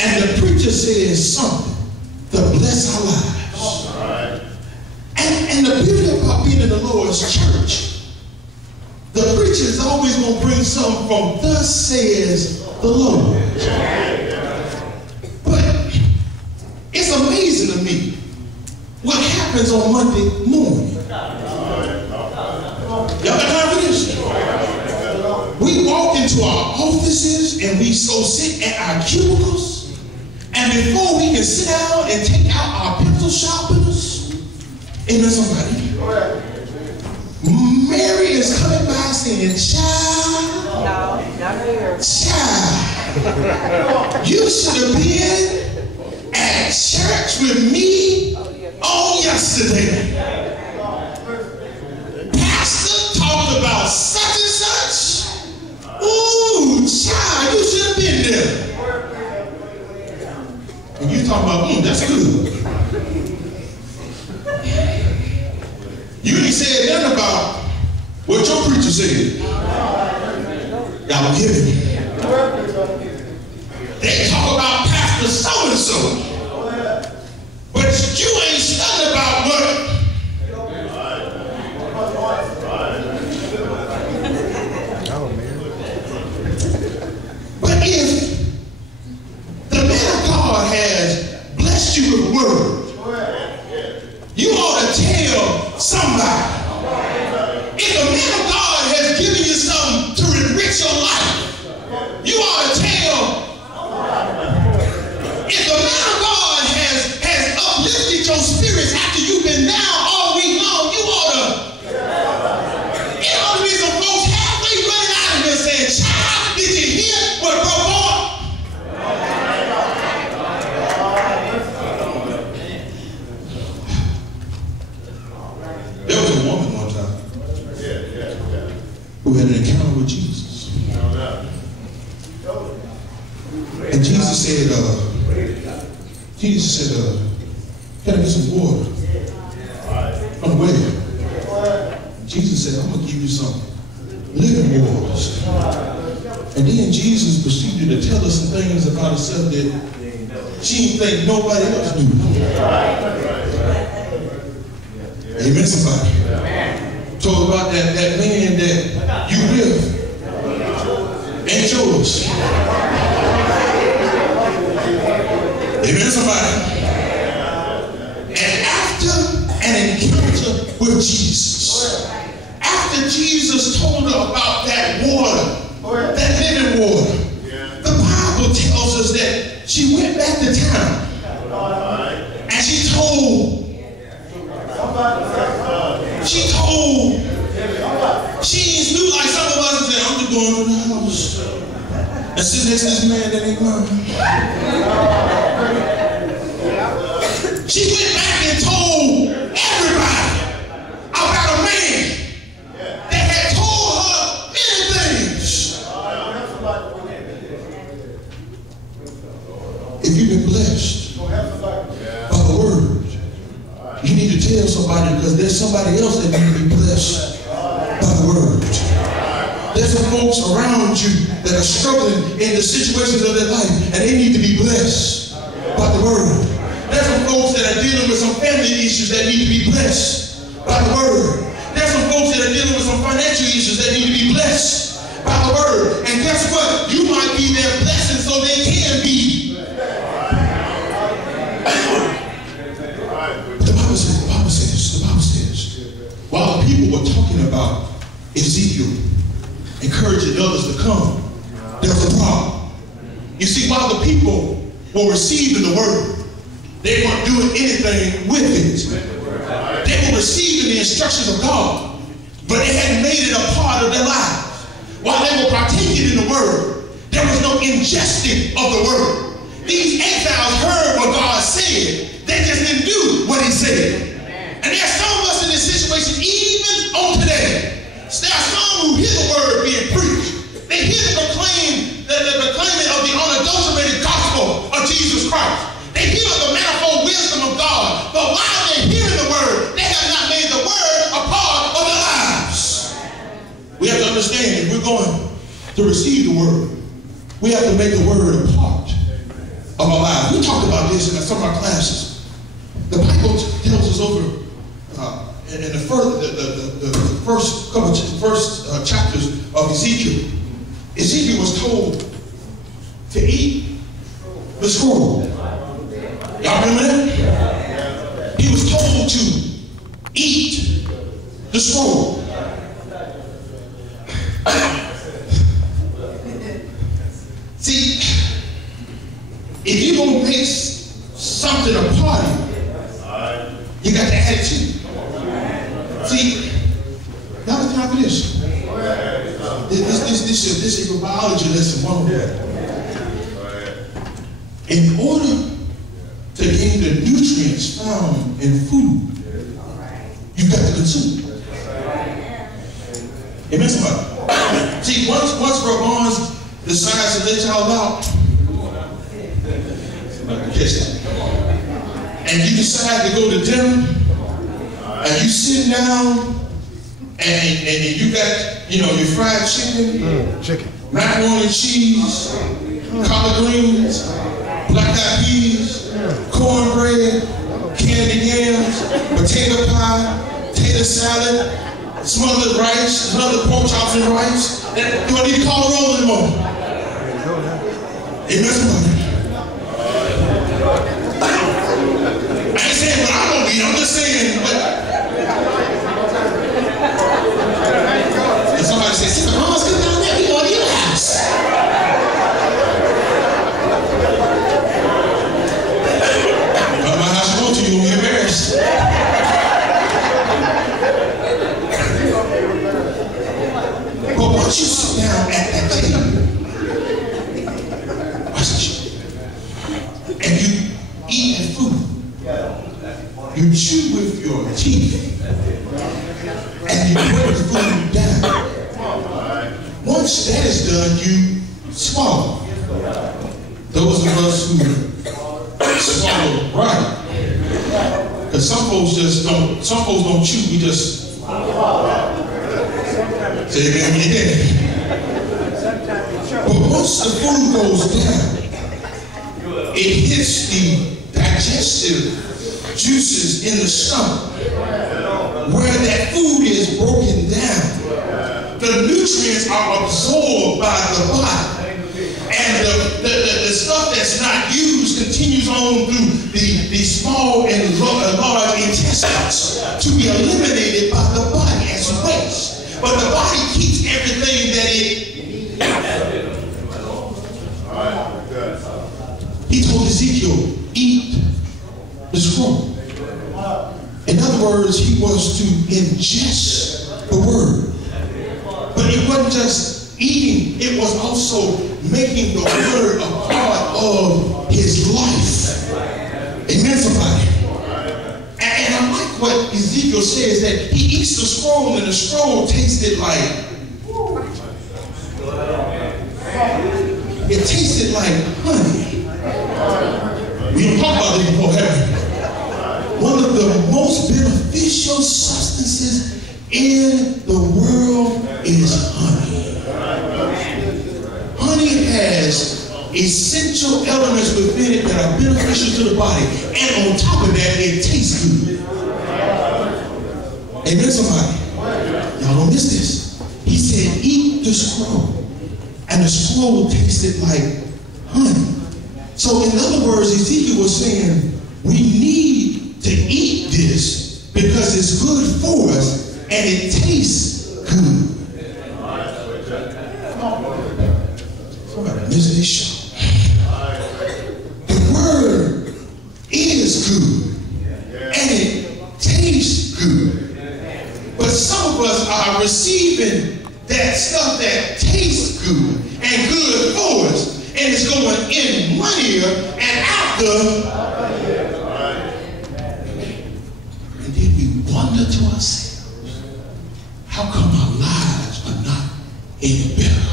and the preacher says something to bless our lives. And the beauty about being in the Lord's church, the preacher is always going to bring something from thus says the Lord. But it's amazing to me what happens on Monday morning. Y'all got confidence? We walk into our offices and we so sit at our cubicles, and before we can sit down and take out our pencil sharpeners, amen somebody, Mary is coming by saying, child, no, not here. Child, you should have been at church with me on yesterday. Pastor talked about such and such. Ooh, child, you should have been there. And you talking about, that's good. You ain't said nothing about what your preacher said. Y'all give me. They talk about Pastor so-and-so. But you ain't studying about what. But if the man of God has blessed you with a word, you ought to tell somebody. If the man of God has given you something to enrich your life, you ought to tell. If the man of God has uplifted your spirits after you've been down all week long, you ought to. It ought to be some folks halfway running out of here saying, child, did you hear what broke on? There was a woman one time who had an encounter with Jesus. And Jesus said, can I get some water from the well? Jesus said, I'm going to give you some living waters. And then Jesus proceeded to tell us some things about herself that she didn't think nobody else knew. Amen, somebody. Told about that man that you with ain't yours. Amen, somebody. And after an encounter with Jesus, after Jesus told her about that water, that living water, the Bible tells us that she went back to town and she told, she knew like some of us and said, I'm just going to the house and sit next to this man that ain't mine. She went back and told everybody about a man that had told her many things. If you've been blessed by the word, you need to tell somebody, because there's somebody else that needs to be blessed by the word. There's some folks around you that are struggling in the situations of their life, and they need to be blessed by the word. There's some folks that are dealing with some family issues that need to be blessed by the word. There's some folks that are dealing with some financial issues that need to be blessed by the word. And guess what? You might be their blessing so they can be. The Bible says, while the people were talking about Ezekiel encouraging others to come, there was a problem. You see, while the people were receiving the word, they weren't doing anything with it. They were receiving the instructions of God, but they hadn't made it a part of their lives. While they were partaking in the word, there was no ingesting of the word. These exiles heard what God said. They just didn't do what he said. And there are some of us in this situation, even on today. There are some who hear the word being preached. They hear the proclaiming of the unadulterated gospel of Jesus Christ. They hear the manifold wisdom of God. But while they're hearing the word, they have not made the word a part of their lives. We have to understand, if we're going to receive the word, we have to make the word a part of our lives. We talked about this in some of our classes. The Bible tells us over in the first chapters of Ezekiel. Ezekiel was told to eat the scroll. Y'all remember that? He was told to eat the scroll. See, if you're going to make something a party, you got to add it to. See, y'all can talk for this. This is a biology lesson 101. In order to gain the nutrients found in food, you got to consume. Amen, somebody? See, once Rabbans decides to let y'all out, catch that. And you decide to go to dinner, and you sit down, and you got, your fried chicken, macaroni and cheese, collard greens, black-eyed peas, cornbread, candied yams, potato pie, potato salad, smothered rice, smothered pork chops and rice. You don't need to call a roll anymore. Amen, somebody? I ain't saying what I'm going to eat. I'm just saying. And somebody says, Mama's coming down there. We going to your house. Come to my house you want to. You're going to be embarrassed. But once you sit down at that table, and you eat that food, you chew with your teeth, and you put the food down. Once that is done, you swallow. Those of us who swallow right, because some folks don't chew, we just say amen again. But once the food goes down, it hits the digestive juices in the stomach. Where that food is broken down, the nutrients are absorbed by the body. And the stuff that's not used continues on through the small and large intestines to be eliminated by the body as waste. But the body keeps everything that it. He told Ezekiel, eat the scroll. In other words, he was to ingest the word. But it wasn't just eating, it was also making the word a part of his life. Amen, somebody? And I like what Ezekiel says, that he eats the scroll and the scroll tasted like, it tasted like honey. We don't talk about this before, have we? One of the most beneficial substances in the world is honey. Honey has essential elements within it that are beneficial to the body. And on top of that, it tastes good. Amen, somebody? Y'all don't miss this. He said, eat the scroll. And the scroll tasted like honey. So in other words, Ezekiel was saying, we need to eat this because it's good for us and it tastes good. Somebody missing this show. The word is good and it tastes good. But some of us are receiving that stuff that tastes good and good for us, and it's going in one ear and out the. And then we wonder to ourselves, how come our lives are not any better?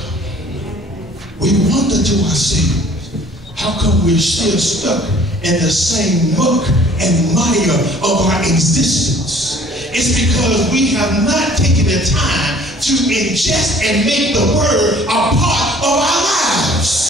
We wonder to ourselves, how come we're still stuck in the same muck and mire of our existence? It's because we have not taken the time to ingest and make the word a part of our lives.